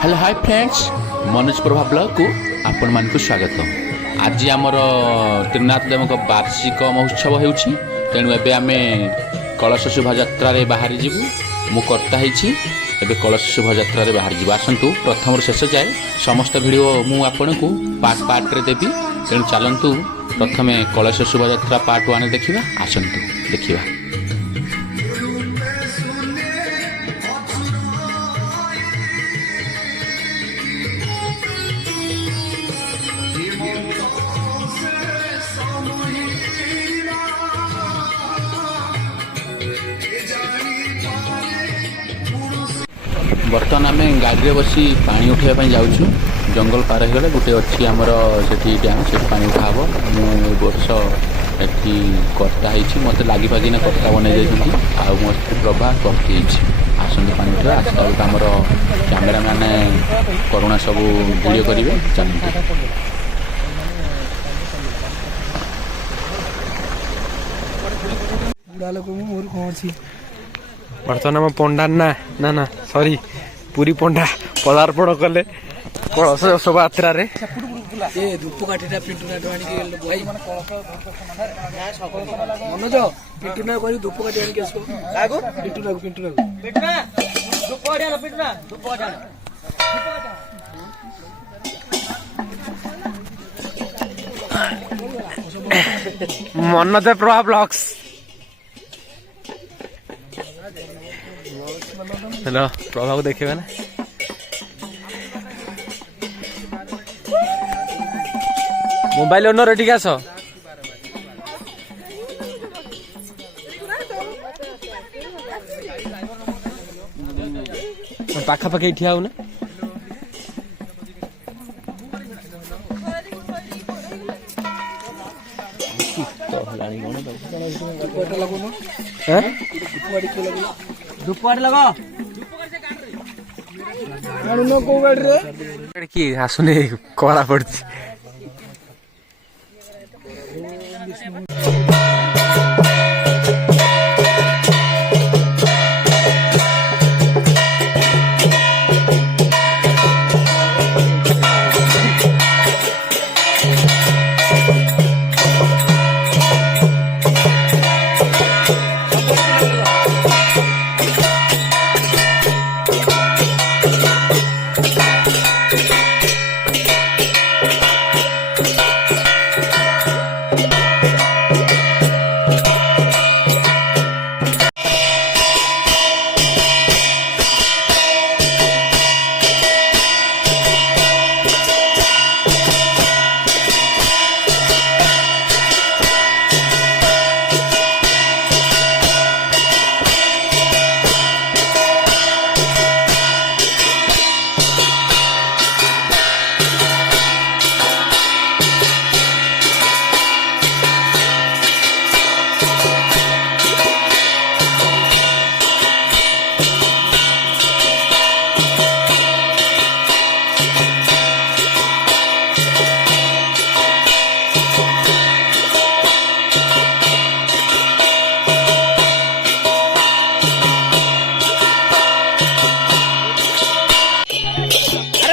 Hello hi friends, Manoj Prabha blog को आपण मान स्वागत। आज आमर त्रिनाथ देव वार्षिक महोत्सव होउछि, तेणु एबे आमे कलश शोभा यात्रा रे बाहरी जीवु। मु कर्ता हिछि एबे कलश शोभा यात्रा रे बाहरी जीवु। आसंतु प्रथम शेष जाए समस्त वीडियो मु आपण को पार्ट पार्ट रे देबी, तेणु चलंतु प्रथमे कलश शोभा यात्रा पार्ट 1 देखिबा। आसंतु देखिबा। बर्तमान आम गाड़ी में बसी पानी उठाइबा जाऊँ। जंगल पार हो गले गोटे अच्छी आमर से डैम से पानी उठाब। मुझे वर्ष ये कर्ता मत लगी पागिना कर्ता बनई जाती आ मो प्रभा कर्ती आसंतु पानी उठा आसला बेलू आमर कैमेरा मैंने करुणा सब वीडियो करेंगे। चलते बर्तमान आम पंडा ना ना ना सॉरी पूरी पंडा पदार्पण कले कलश शोभा यात्रा रे। धूप काठीटा पिंटू ना भाई मनोज पिंटू ना करी धूप काठी आनी केस को लागो पिंटू ना धूप आडिया पिंटू ना धूप idea Manoj Prabha blogs. Hello Prabha को देखेगा ना। मोबाइल ओनर ठीक आस पाखापाखि ठिया हो ना। धूप आड़ी लगा कि आसुनी कला पड़ी।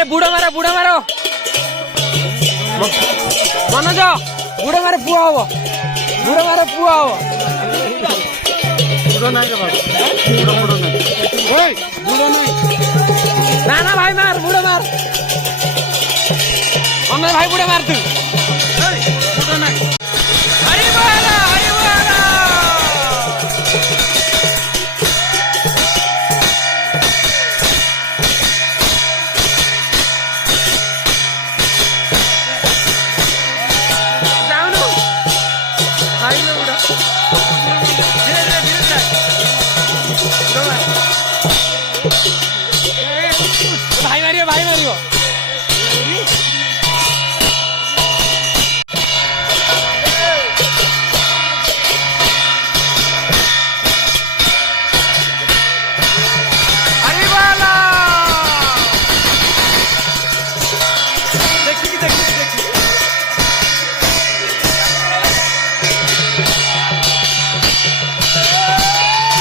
बुढ़ा मारो मनोज बुढ़ा मारे पुआ हम बुढ़ा मारे पुआ हम ना भाई मार बुढ़ा मार मनोज भाई बुढ़ा मार तू भाई मारियो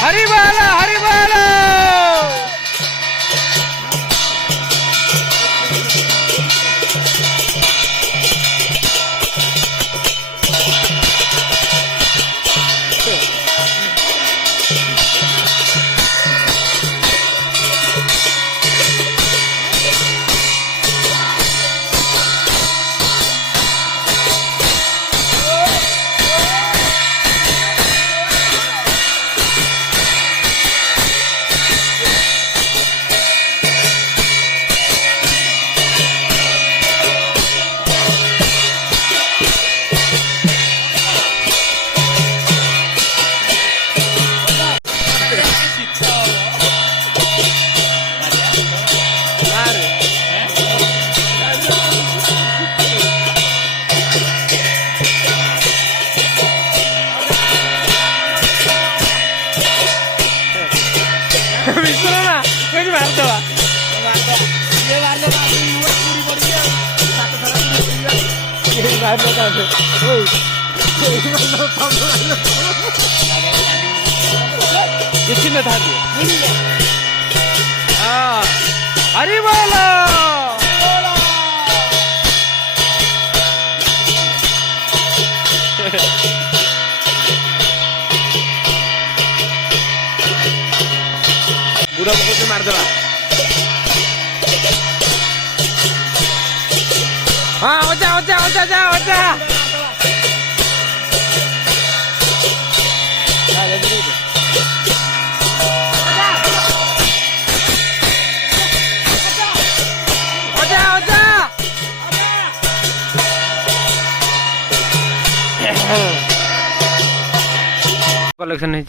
हरि बोल हरि बोल। किसी ने था हरि बोल। बुढ़ा को मारदेवा। हाँ ओजा ओजा ओजा जा ओजा। कलेक्शन है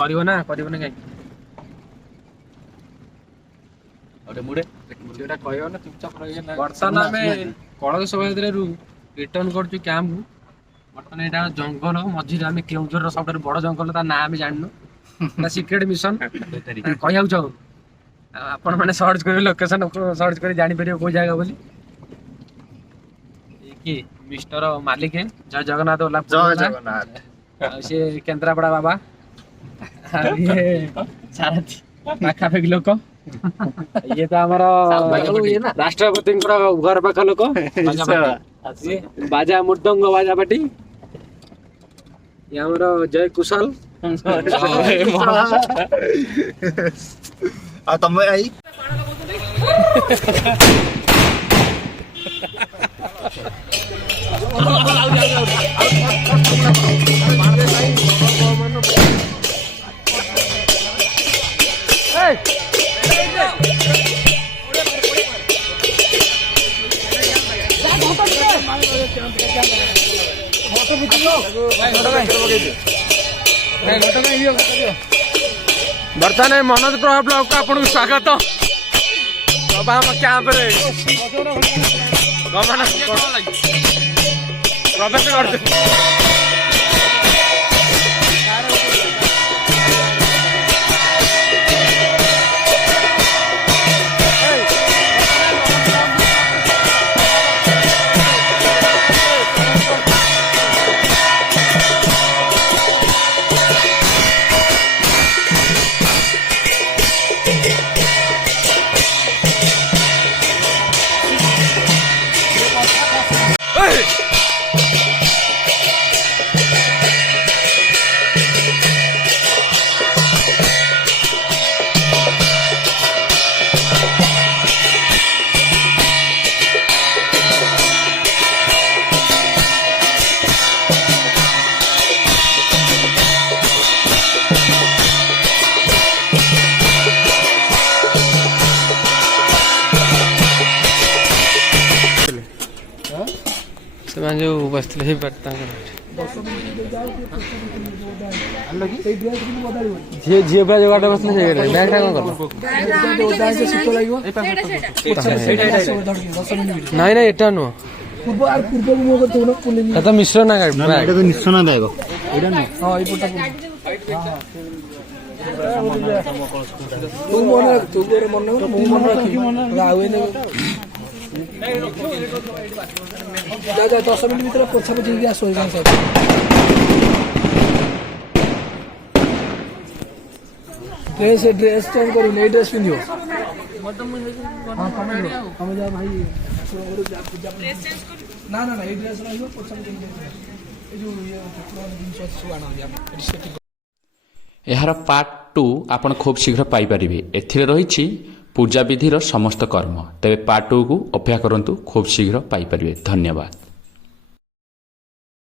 करियो ना कहीं बर्तमान आम कलश शोभायात्रा रिटर्न कर कैंप बर्तमान यहाँ जंगल मझे आम केउझर सब बड़ जंगल ता ना आम जानू सिक्रेट मिशन कह चाहू आपण मैंने सर्च कर लोकेशन सर्च कर जापर कौ जगह बोली कि मिस्टर मालिक जय जगन्नाथ ओला जय जगन्नाथ सी केन्द्रापड़ा बाबा ये पाखापाखि लोक ये तो हमारा राष्ट्रपति घर पाख लोक बाजा मृदंग बाजा पाटी ये हमारा जय कुशल तुम आई बर्तमान मनोज प्रभा ब्लॉग को आपको स्वागत प्रभा कैंप गमन प्रवेश कर ସେମାନେ ଯୋଉ ବସିଥିଲେ ସେଇ ପାଟ ତାଙ୍କର ଝିଅ ଝିଅ ପିଲା ଯୋଉ ଗାଡିରେ ବସିଥିଲେ ସେଇ ଗାଡିରେ ବ୍ୟାଗଟା କଣ କଲ? ଶୀତ ଲାଗିବ ନାଇଁ ନାଇଁ ଏଟା ନୁହଁ ପୂର୍ବ ଆଉ ପୂର୍ବକୁ ମୁହ କରିଥିବ ନା ପୁଣି এটা তো মিশ্রণ গাড়ি এটা তো নিশ্চয় না ব্যাগ এটা না ହଁ ଏଇପଟା ତୁ ମନେ ରଖ ତୁ ଗୋଟେ ମନେ ରଖ ମୁଁ ମନେ ରଖିବି ଆଉ ଏନେ ଯା ଯା 10 ମିନିଟ୍ ଭିତରେ ପୋଛା ପୋଛି ହେଇକି ଆସ ଏଇখান ସାର୍ ଡ୍ରେସ୍ ଚେଞ୍ଜ କରିବି ଏଇ ଡ୍ରେସ୍ ପିନ୍ଧିବ ତମେ ଯା ଭାଇ ନା ନା ନା ଏଇ ଡ୍ରେସ୍ ରହିବ ପୋଛା ପୋଛି ହେଇକି ଏଇ ଯୋଉ ଜିନିଷ ଅଛି ସବୁ ଆଣନ୍ତି ଆମେ ସେଠି ଏହାର ପାର୍ଟ 2 ଆପଣ ଖୁବ୍ ଶୀଘ୍ର ପାଇପାରିବେ। ଏଥିରେ ରହିଛି ପୂଜାବିଧିର ସମସ୍ତ କର୍ମ। ତେବେ ପାର୍ଟ 2 କୁ ଅପେକ୍ଷା କରନ୍ତୁ, ଖୁବ୍ ଶୀଘ୍ର ପାଇପାରିବେ। ଧନ୍ୟବାଦ।